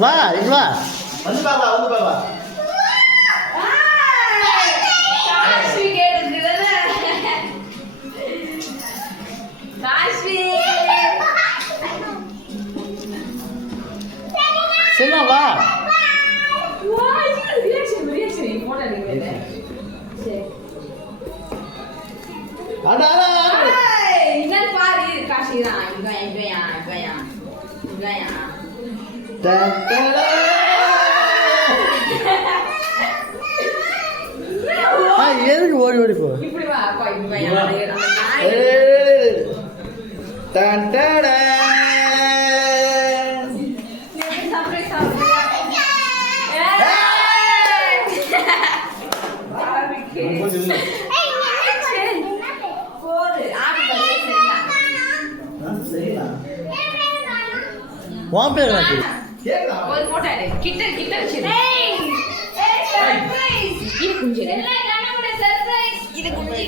வா இங்க வா வந்து பாப்பா வந்து பாப்பா காஷ்மி கேக்குதுல காஷ்மி செல்வா வா வா ரியாக்ஷன் போட்டோ எடுங்க சரி அடா இன்னும் பாரு காஷ்மி தான் இங்க எதுக்கு ஓடி ஓடி போ இப்படி வா அப்பா இங்க டன் டன் உன் பேர் என்ன ஒரு போட்டோ எடு கிட்ட வச்சு இது குஞ்சு இது குஞ்சு